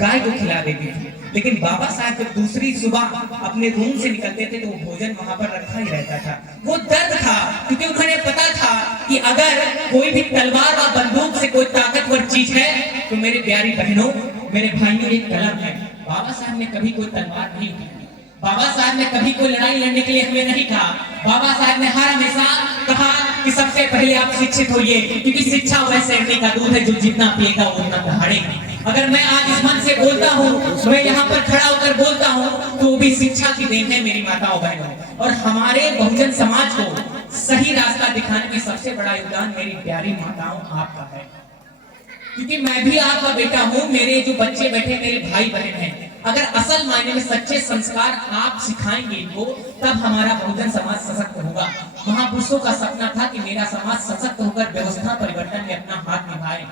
गाय को खिला देती थी। लेकिन बाबा साहब जब दूसरी सुबह अपने रूम से निकलते थे तो वो भोजन वहां पर रखा ही रहता था। वो दर्द था क्योंकि उन्हें पता था कि अगर कोई भी तलवार और बंदूक से कोई ताकतवर चीज है तो मेरे प्यारी बहनों, मेरे भाइयों, एक कलम है। बाबा साहब ने कभी कोई तलवार नहीं उठाई, बाबा साहब ने कभी कोई लड़ाई लड़ने के लिए हमें नहीं कहा। बाबा साहब ने हर हमेशा कहा कि सबसे पहले आप शिक्षित होइए, क्योंकि शिक्षा वैसे अग्नि का दूध है जो जितना पिएगा उतना दहाड़ेगा। अगर मैं आज इस मन से बोलता हूँ, मैं यहाँ पर खड़ा होकर बोलता हूँ, तो वो भी शिक्षा की देन है मेरी माताओं बहनों। और हमारे बहुजन समाज को सही रास्ता दिखाने में सबसे बड़ा योगदान मेरी प्यारी माताओं आपका है, क्योंकि मैं भी आपका बेटा हूँ। मेरे जो बच्चे बैठे मेरे भाई बहन हैं, अगर असल मायने में सच्चे संस्कार आप सिखाएंगे इनको, तब हमारा बहुजन समाज सशक्त होगा। महापुरुषों का सपना था कि मेरा समाज सशक्त होकर व्यवस्था परिवर्तन में अपना हाथ निभाए।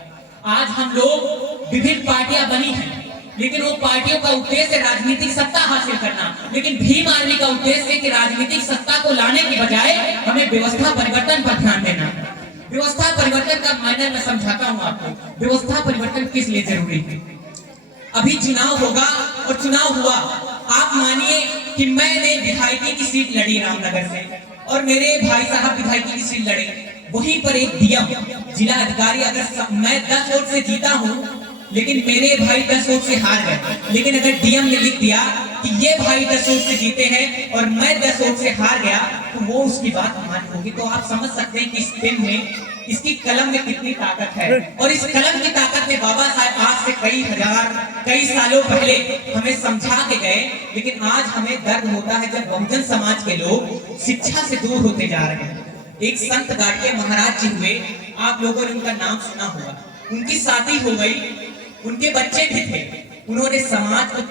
आज हम लोग विभिन्न पार्टियां बनी हैं, लेकिन वो पार्टियों का उद्देश्य राजनीतिक सत्ता हासिल करना, लेकिन भीम आर्मी का उद्देश्य है कि राजनीतिक सत्ता को लाने की बजाय हमें व्यवस्था परिवर्तन पर ध्यान देना। व्यवस्था परिवर्तन का मायने मैं समझाता हूँ आपको। व्यवस्था परिवर्तन किस लिए जरूरी है? अभी चुनाव होगा और चुनाव हुआ, आप मानिए कि मैंने विधायकी की सीट लड़ी रामनगर से और मेरे भाई साहब विधायकी की सीट लड़े। वहीं पर एक डीएम जिला अधिकारी, अगर मैं 10 वोट से जीता हूं लेकिन मेरे भाई 10 वोट से हार गए, लेकिन अगर डीएम ने लिख दिया कि ये भाई 10 वोट से जीते हैं और मैं 10 वोट से हार गया, तो वो उसकी बात मानी होगी। तो आप समझ सकते हैं कि इस पेन में, इसकी कलम में कितनी ताकत है। और इस कलम की ताकत में बाबा साहब आज से कई सालों पहले हमें समझा के गए, लेकिन आज हमें दर्द होता है जब बहुजन समाज के लोग शिक्षा से दूर होते जा रहे हैं। एक संत गाड़गे महाराज जी हुए, आप लोगों ने उनका नाम सुना होगा। उनकी शादी हो गई, उनके बच्चे भी थे। उन्होंने समाज को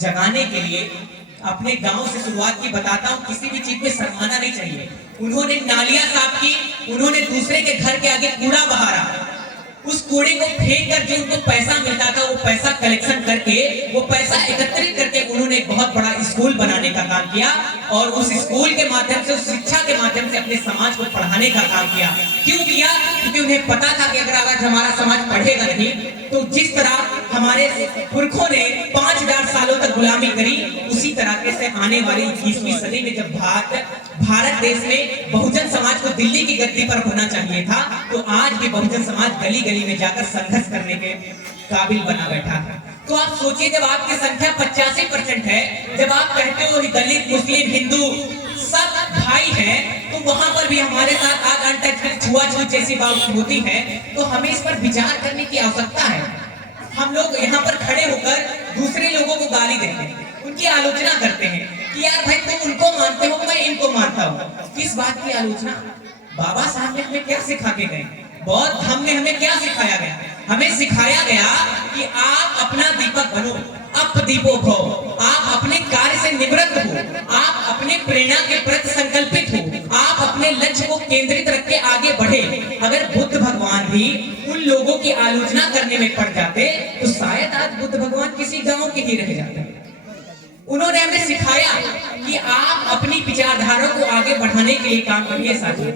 जगाने के लिए अपने गांव से शुरुआत की। बताता हूँ, किसी भी चीज में शर्माना नहीं चाहिए। उन्होंने नालियां साफ की, उन्होंने दूसरे के घर के आगे कूड़ा बहारा, उस कूड़े को फेंक कर जो उनको पैसा मिलता था वो पैसा कलेक्शन करके, वो पैसा एकत्रित करके उन्होंने एक बहुत बड़ा स्कूल बनाने का काम किया और उस स्कूल के माध्यम से, उस शिक्षा के माध्यम से अपने समाज को पढ़ाने का काम किया। क्यों किया? क्योंकि उन्हें पता था कि अगर हमारा समाज पढ़ेगा नहीं तो जिस तरह हमारे पुरखों ने 5000 सालों तक गुलामी करी, उसी तरह से आने वाली 20वीं सदी में जब भारत देश में बहुजन समाज को दिल्ली की गद्दी पर होना चाहिए था, तो आज भी बहुजन समाज गली गली में जाकर संघर्ष करने के काबिल बना बैठा है। तो आप सोचिए, जब आपकी संख्या 85% है, जब आप कहते हो दलित, मुस्लिम, हिंदू सब भाई हैं, तो वहां पर भी हमारे साथ आज अनटच छुआछूत जैसी बात होती है। तो हमें इस पर विचार करने की आवश्यकता है। हम लोग यहाँ पर खड़े होकर दूसरे लोगों को गाली देते हैं, उनकी आलोचना करते हैं कि यार भाई तुम उनको मानते हो, मैं इनको मानता हूँ। किस बात की आलोचना? बाबा साहब ने हमें क्या सिखा के गए? बौद्ध धर्म में हमें क्या सिखाया गया? हमें सिखाया गया कि आप अपना दीपक बनो, अपदीपो भव। आप अपने कार्य से निवृत्त हो, आप अपने प्रेरणा के प्रति संकल्पित हो, आप अपने लक्ष्य को केंद्रित रख के आगे बढ़े। अगर बुद्ध भगवान भी उन लोगों की आलोचना करने में पड़ जाते तो शायद आज बुद्ध भगवान किसी गांव के ही रह जाते। उन्होंने हमें सिखाया कि आप अपनी विचारधारा को आगे बढ़ाने के लिए काम करिए। साथियों,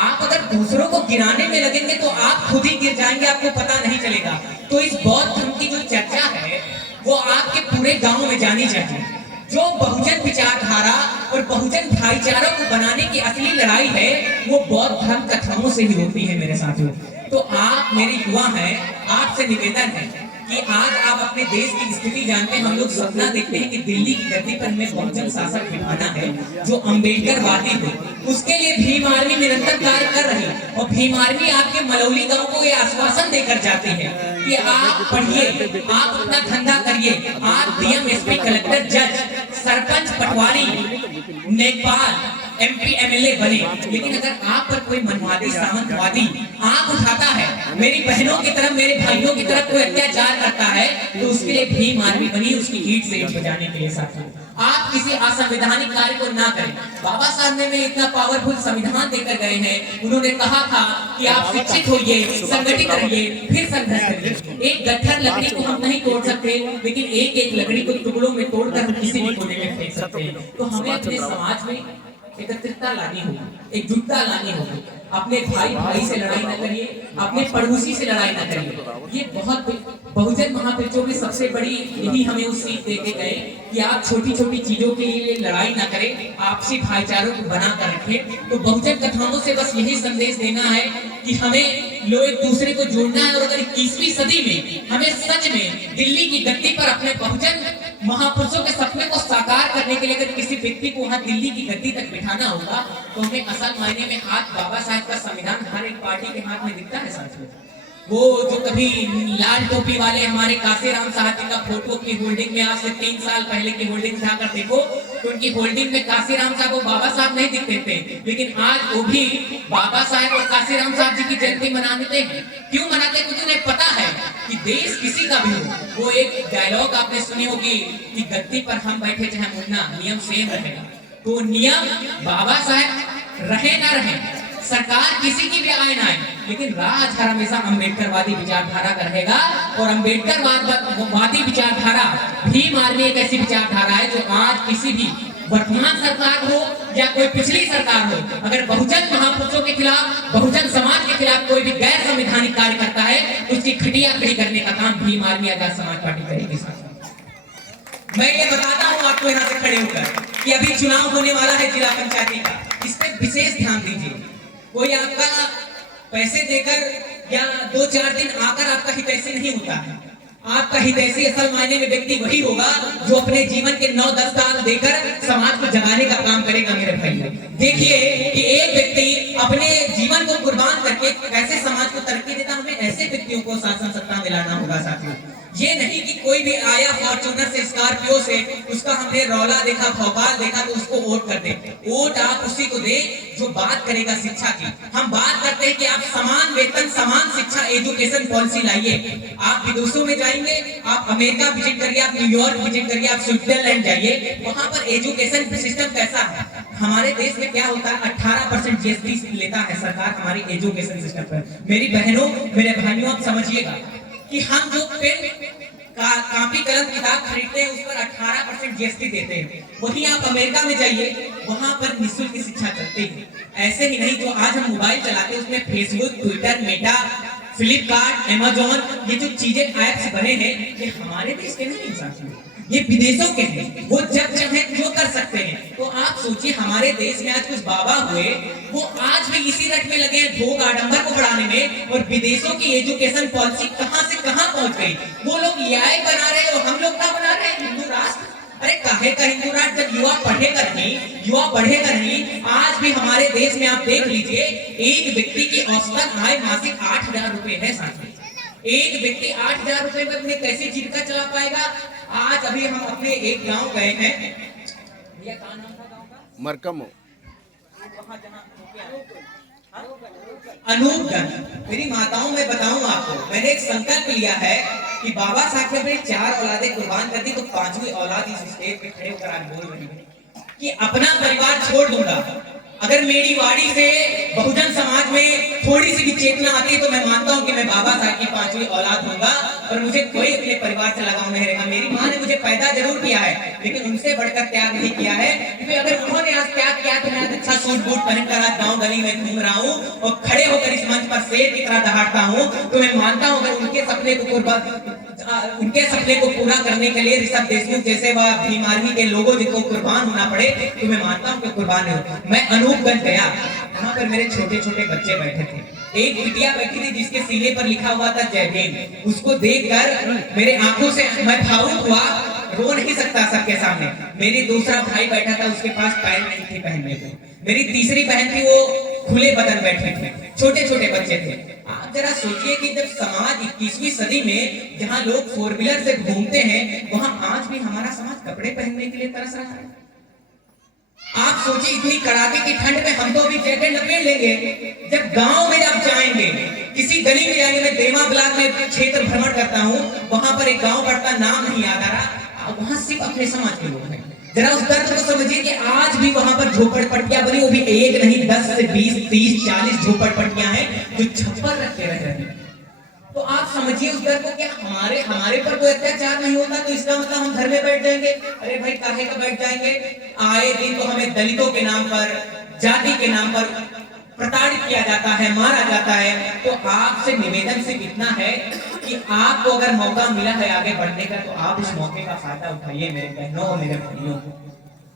आप अगर दूसरों को गिराने में लगेंगे तो आप खुद ही गिर जाएंगे, आपको पता नहीं चलेगा। तो इस बौद्ध धर्म की जो चर्चा है वो आपके पूरे गांव में जानी चाहिए। जो बहुजन विचारधारा और बहुजन भाईचारा को बनाने की असली लड़ाई है वो बौद्ध धर्म कथाओं से ही होती है मेरे साथियों। तो आप मेरे युवा हैं, आपसे निवेदन है कि आज आप अपने देश की स्थिति जानते हैं। हम लोग सपना देखते हैं कि दिल्ली की गद्दी पर हमें बहुजन शासक बिठाना है जो अम्बेडकरवादी हो। उसके लिए भीम आर्मी निरंतर कार्य कर रही है और भीम आर्मी आपके मलौली गांव को ये आश्वासन देकर जाती है कि आप पढ़िए, आप अपना धंधा करिए, आप डीएम, एसपी, कलेक्टर, जज, सरपंच, पटवारी, नेपाल, एमपी, एमएलए बने। लेकिन अगर आप पर कोई मनवादी, सामंतवादी आंख उठाता है, मेरी बहनों की तरफ, मेरे भाइयों की तरफ कोई अत्याचार करता है, तो उसके लिए भीम आर्मी बनी, उसकी ईंट से ईंट बजाने के लिए। साथियों, आप किसी असंवैधानिक कार्य को ना करें। बाबा साहब ने इतना पावरफुल संविधान देकर गए हैं। उन्होंने कहा था कि आप शिक्षित होइए, संगठित रहिए, फिर संघर्ष करिए। एक गट्ठर लकड़ी को हम नहीं तोड़ सकते, लेकिन एक एक लकड़ी को टुकड़ों में तोड़कर हम किसी भी कोने में फेंक सकते हैं। तो हमें अपने समाज में एकत्रितता लानी होगी, एकजुटता लानी होगी। अपने भाई भाई से लड़ाई ना करिए, अपने पड़ोसी से लड़ाई ना करिए। ये बहुत बहुजन महापुरुषों में सबसे बड़ी यही हमें उस सीख देके गए कि आप छोटी छोटी चीजों के लिए लड़ाई ना करें, आपसी भाईचारों को बना कर रखें। तो बहुजन कथाओं से बस यही संदेश देना है कि हमें लोग एक दूसरे को जोड़ना है। और अगर 21वीं सदी में हमें सच में दिल्ली की गद्दी पर अपने बहुजन महापुरुषों के सपने को साकार करने के लिए अगर किसी व्यक्ति को वहां दिल्ली की गद्दी तक बिठाना होगा, तो हमें असल मायने में हाथ बाबा साहब का संविधान हर एक पार्टी के हाथ में दिखता है साथियों। वो जो कभी लाल टोपी वाले हमारे काशीराम साहब जी का फोटो अपनी होल्डिंग में आज से 3 साल पहले की होल्डिंग उठाकर देखो तो उनकी होल्डिंग में काशीराम साहब को बाबा साहब नहीं दिखते थे, लेकिन आज वो भी बाबा साहब और काशीराम साहब जी की जयंती मनाते हैं। क्यों मनाते हैं? क्योंकि उन्हें पता है कि देश किसी का भी हो। वो एक डायलॉग आपने सुनी होगी कि गद्दी पर हम बैठे चाहे मुन्ना, नियम सेम रहेगा। तो नियम बाबा साहब रहे ना रहे, सरकार किसी की भी आए ना आए, लेकिन राज हमेशा अम्बेडकरवादी विचारधारा का रहेगा। और अम्बेडकरवादी विचारधारा भीम आर्मी एक ऐसी विचारधारा है जो आज किसी भी वर्तमान सरकार हो या कोई पिछली सरकार हो, अगर बहुजन महापुरुषों के खिलाफ, बहुजन समाज के खिलाफ कोई भी गैर संवैधानिक कार्य करता है तो उसकी खटिया खड़ी करने का काम भीम आर्मी आजाद समाज पार्टी करेगी। मैं ये बताता हूँ आपको यहाँ से खड़े होकर कि अभी चुनाव होने वाला है जिला पंचायती का, इस पर विशेष ध्यान दीजिए। कोई आपका पैसे देकर या 2-4 दिन आकर आपका हितैषी नहीं होता है। आपका हितैषी असल मायने में व्यक्ति वही होगा जो अपने जीवन के 9-10 साल देकर समाज को जगाने का काम करेगा। मेरे भाई देखिए कि एक व्यक्ति अपने जीवन को कुर्बान करके कैसे समाज को तरक्की देता, हमें ऐसे व्यक्तियों को शासन सत्ता में लाना होगा साथियों। ये नहीं कि कोई भी आया फॉर्च्यूनर से, स्कॉर्पियो से, उसका हमने रौला देखा, भौकाल देखा तो उसको वोट कर दे। वोट आप उसी को दे जो बात करेगा शिक्षा की। हम बात करते हैं कि आप समान वेतन, समान शिक्षा, एजुकेशन पॉलिसी लाइए। आप विदेशों में जाएंगे, आप अमेरिका विजिट करिए, आप न्यूयॉर्क विजिट करिए, आप स्विट्जरलैंड जाइए, वहां पर एजुकेशन सिस्टम कैसा है। हमारे देश में क्या होता है, 18% जीएसटी लेता है सरकार हमारी एजुकेशन सिस्टम पर। मेरी बहनों, मेरे भाइयों, आप समझिएगा कि हम जो पेन कापी कलम किताब खरीदते हैं उस पर 18% जीएसटी देते हैं। वहीं आप अमेरिका में जाइए, वहां पर निःशुल्क शिक्षा चलती है। ऐसे ही नहीं जो आज हम मोबाइल चलाते हैं उसमें Facebook, Twitter, Meta, Flipkart, Amazon, ये जो चीजें ऐप्स बने हैं ये हमारे देश के नहीं साथियों, ये विदेशों के हैं। वो जब चाहे जो कर सकते हैं। तो आप सोचिए हमारे देश में आज कुछ बाबा हुए, वो आज भी इसी रट में लगे हैं भोग आडंबर को बढ़ाने में, और विदेशों की एजुकेशन पॉलिसी कहां से कहां पहुंच गई। वो लोग न्याय बना रहे और हम लोग क्या बना रहे हैं, हिंदू राष्ट्र। अरे काहे का हिंदू राष्ट्र जब युवा पढ़ेगा नहीं। आज भी हमारे देश में आप देख लीजिए, एक व्यक्ति की औसतन आय मासिक 8,000 रुपए है साथियों। एक व्यक्ति 8,000 रुपए में अपने कैसे जीविका चला पाएगा। आज अभी हम अपने एक गांव गए हैं, भैया क्या नाम था गांव का? मरकमो, अनूपगंज। मेरी माताओं में बताऊं आपको, मैंने एक संकल्प लिया है कि बाबा साहब ने अपने 4 औलादें कुर्बान कर दी, तो 5वीं औलाद इस स्टेज पे खड़े होकर आज बोल रही है कि अपना परिवार छोड़ दूंगा। अगर मेरी वाड़ी से बहुजन समाज में थोड़ी सी भी चेतना आती है तो मैं मानता हूं कि मैं बाबा साहब की 5वीं औलाद होऊंगा, और मुझे कोई अपने परिवार से लगाव नहीं रहेगा। मेरी माँ ने मुझे पैदा जरूर किया है, लेकिन उनसे बढ़कर त्याग नहीं किया है। क्योंकि अगर उन्होंने आज त्याग किया तो मैं आज अच्छा सूट बूट पहनकर आज गाँव गली में घूम रहा हूँ और खड़े होकर इस मंच पर शेर की तरह दहाड़ता हूँ, तो मैं मानता हूँ अगर उनके सपने को पूरा करने के लिए ऋषभ देशमुख जैसे वह भीम आर्मी के लोगों जिनको कुर्बान होना पड़े, तो मैं मानता हूँ कि कुर्बान हो। मैं अनूपगंज गया, वहां पर मेरे छोटे छोटे बच्चे बैठे थे। एक बिटिया बैठी थी जिसके सीने पर लिखा हुआ था जय भीम। उसको देखकर मेरे आंखों से मैं भावुक हुआ, रो नहीं सकता सबके सामने। मेरी दूसरा भाई बैठा था, उसके पास पैंट नहीं थी पहनने को। मेरी तीसरी बहन थी, वो खुले बदन बैठे थे, छोटे छोटे बच्चे थे। आप जरा सोचिए कि जब समाज 21वीं सदी में जहां लोग 4 व्हीलर से घूमते हैं, वहां आज भी हमारा समाज कपड़े पहनने के लिए तरस रहा है। आप सोचिए इतनी कड़ाके की ठंड में हम तो अभी जैकेट लपेट लेंगे, जब गांव में आप जाएंगे, किसी गली में जाएंगे, मैं देवा ब्लॉक में क्षेत्र भ्रमण करता हूँ, वहां पर एक गांव पड़ता, नाम नहीं याद आ रहा, वहां सिर्फ अपने समाज के लोग हैं। जरा उस दर्द को समझिए कि आज भी वहां पर झोपड़पट्टियां बनी, वो भी एक नहीं 10 से 20, 30, 40 झोपड़पट्टियां हैं जो छप्पर रख के रह रही हैं। तो आप समझिए उस डर को, क्या हमारे हमारे पर कोई अत्याचार नहीं होता तो इसका मतलब हम घर में बैठ जाएंगे? अरे भाई काहे का बैठ जाएंगे? आए दिन तो हमें दलितों के नाम पर, जाति के नाम पर प्रताड़ित किया जाता है, मारा जाता है। तो आपसे निवेदन सिर्फ इतना है कि आपको अगर मौका मिला है आगे बढ़ने का, तो आप उस मौके का फायदा उठाइए मेरे बहनों और मेरे भाइयों।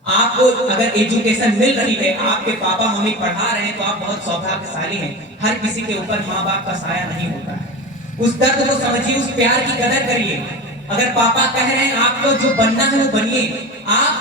आपको अगर एजुकेशन मिल रही है, आपके पापा मम्मी पढ़ा रहे हैं, तो आप बहुत सौभाग्यशाली हैं। हर किसी के ऊपर माँ बाप का साया नहीं होता है। उस दर्द को समझिए, उस प्यार की कदर करिए। अगर पापा कह रहे हैं आपको जो बनना है वो बनिए। आप